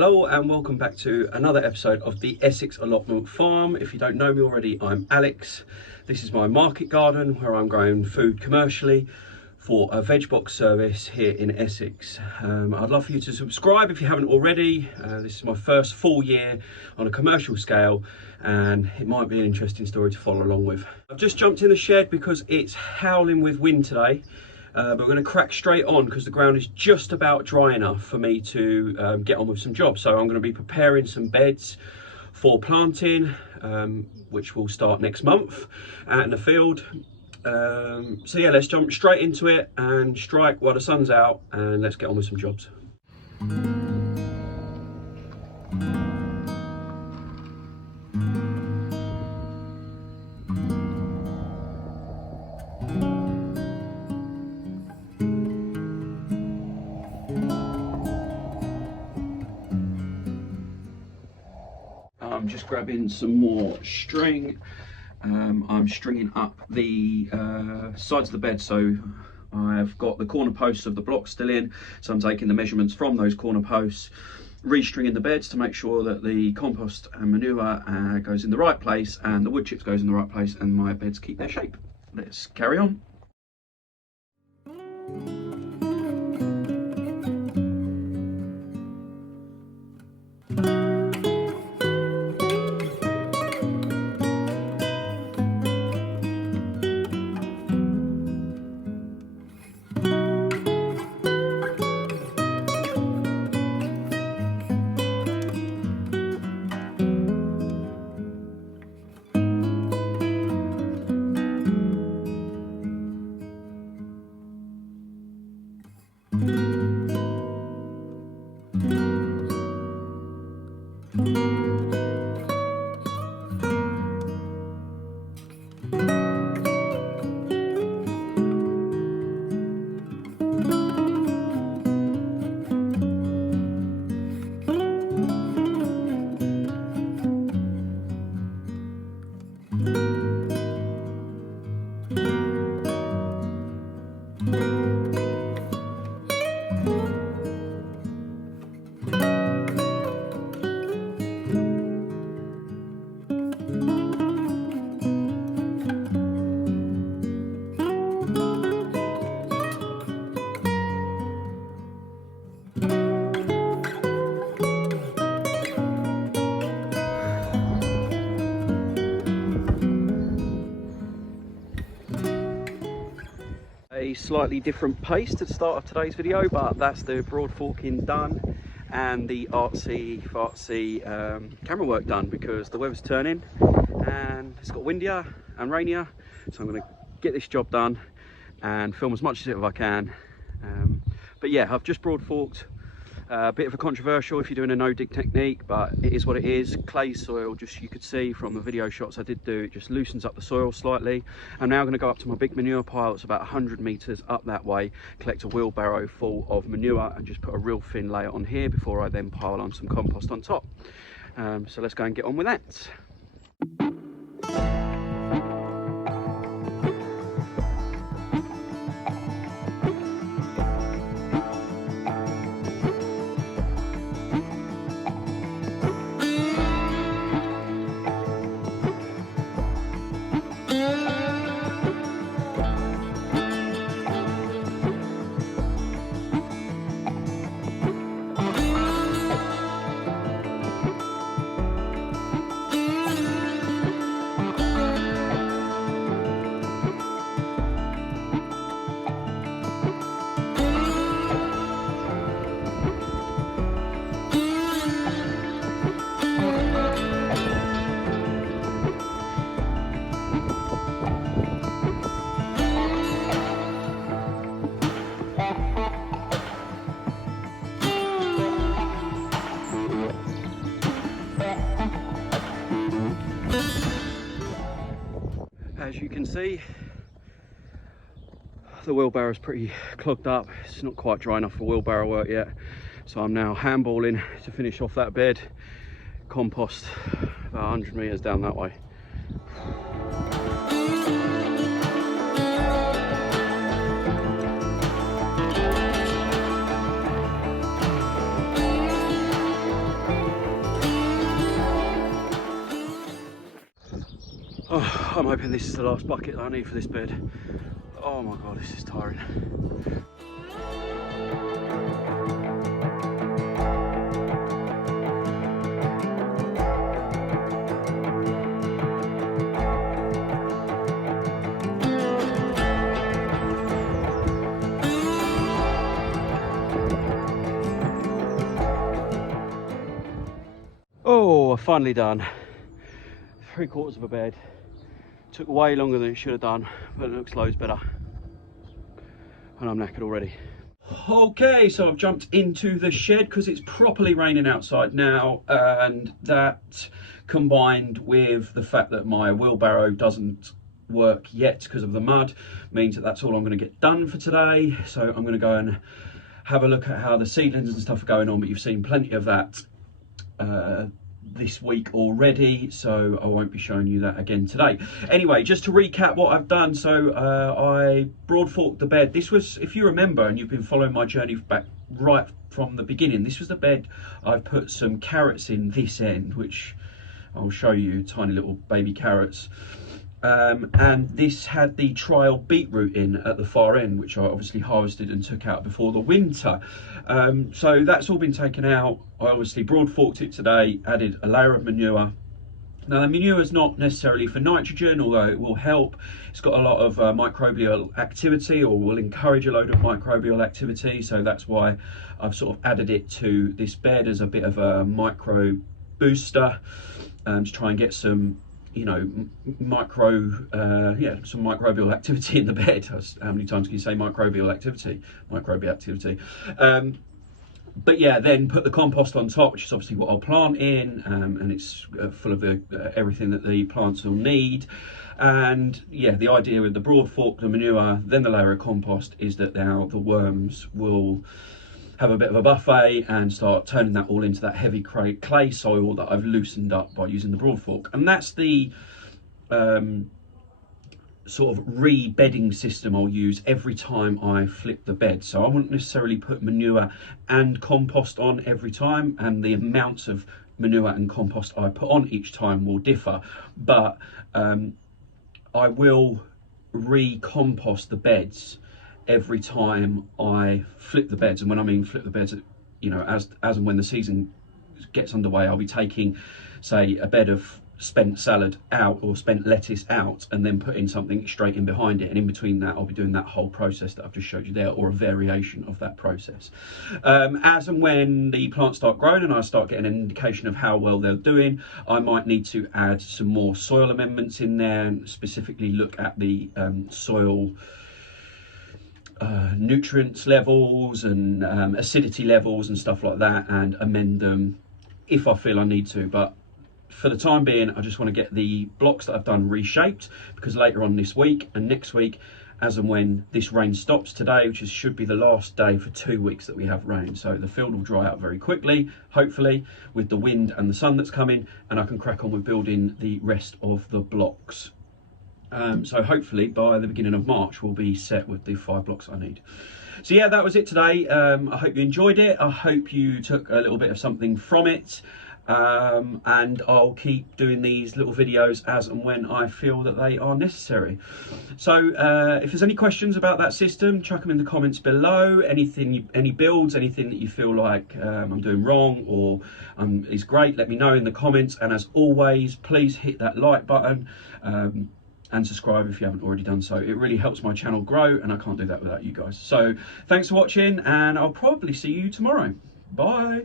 Hello and welcome back to another episode of the Essex Allotment Farm. If you don't know me already, I'm Alex. This is my market garden where I'm growing food commercially for a veg box service here in Essex. I'd love for you to subscribe if you haven't already. This is my first full year on a commercial scale and it might be an interesting story to follow along with. I've just jumped in the shed because it's howling with wind today. But we're going to crack straight on because the ground is just about dry enough for me to get on with some jobs. So I'm going to be preparing some beds for planting, which will start next month out in the field. So yeah, let's jump straight into it and strike while the sun's out and let's get on with some jobs. I'm just grabbing some more string. I'm stringing up the sides of the bed, so I've got the corner posts of the blocks still in, so I'm taking the measurements from those corner posts, restringing the beds to make sure that the compost and manure goes in the right place and the wood chips goes in the right place and my beds keep their shape. Let's carry on. A slightly different pace to the start of today's video, but that's the broad forking done and the artsy fartsy camera work done because the weather's turning and it's got windier and rainier, so I'm going to get this job done and film as much as I can. But yeah, I've just broad forked. A bit of a controversial if you're doing a no dig technique, but it is what it is. Clay soil, just you could see from the video shots I did do, it just loosens up the soil slightly. I'm now going to go up to my big manure pile. It's about 100 meters up that way, collect a wheelbarrow full of manure and just put a real thin layer on here before I then pile on some compost on top. So let's go and get on with that. As you can see, the wheelbarrow is pretty clogged up. It's not quite dry enough for wheelbarrow work yet, so I'm now handballing to finish off that bed. Compost about 100 meters down that way. I'm hoping this is the last bucket that I need for this bed. Oh my God, this is tiring. Oh, finally done. 3/4 of a bed. Took way longer than it should have done, but it looks loads better. And I'm knackered already. Okay, so I've jumped into the shed because it's properly raining outside now, and that combined with the fact that my wheelbarrow doesn't work yet because of the mud means that that's all I'm going to get done for today. So I'm going to go and have a look at how the seedlings and stuff are going on, but you've seen plenty of that this week already, so I won't be showing you that again today. Anyway, just to recap what I've done. So I broad forked the bed. This was, if you remember and you've been following my journey back right from the beginning, this was the bed I've put some carrots in this end, which I'll show you, tiny little baby carrots. And this had the trial beetroot in at the far end, which I obviously harvested and took out before the winter. So that's all been taken out. I obviously broad forked it today, added a layer of manure. Now the manure is not necessarily for nitrogen, although it will help. It's got a lot of microbial activity, or will encourage a load of microbial activity. So that's why I've sort of added it to this bed as a bit of a micro booster, to try and get some, you know, some microbial activity in the bed. How many times can you say microbial activity? Microbial activity. But yeah, then put the compost on top, which is obviously what I'll plant in, and it's full of everything that the plants will need. And yeah, the idea with the broad fork, the manure, then the layer of compost is that now the worms will have a bit of a buffet and start turning that all into that heavy clay soil that I've loosened up by using the broad fork. And that's the sort of re-bedding system I'll use every time I flip the bed. So I wouldn't necessarily put manure and compost on every time, and the amounts of manure and compost I put on each time will differ, but I will re-compost the beds every time I flip the beds. And when I mean flip the beds, you know, as and when the season gets underway, I'll be taking, say, a bed of spent salad out or spent lettuce out and then putting something straight in behind it, and in between that I'll be doing that whole process that I've just showed you there, or a variation of that process. As and when the plants start growing and I start getting an indication of how well they're doing, I might need to add some more soil amendments in there, and specifically look at the soil nutrients levels and acidity levels and stuff like that, and amend them if I feel I need to. But for the time being, I just want to get the blocks that I've done reshaped, because later on this week and next week, as and when this rain stops today, which should be the last day for 2 weeks that we have rain, so the field will dry out very quickly, hopefully, with the wind and the sun that's coming, and I can crack on with building the rest of the blocks. So hopefully by the beginning of March we'll be set with the 5 blocks I need. So yeah, that was it today. I hope you enjoyed it. I hope you took a little bit of something from it. And I'll keep doing these little videos as and when I feel that they are necessary. So if there's any questions about that system, chuck them in the comments below. Anything, any builds, anything that you feel like I'm doing wrong or is great, let me know in the comments. And as always, please hit that like button and subscribe if you haven't already done so. It really helps my channel grow, and I can't do that without you guys. So thanks for watching, and I'll probably see you tomorrow. Bye.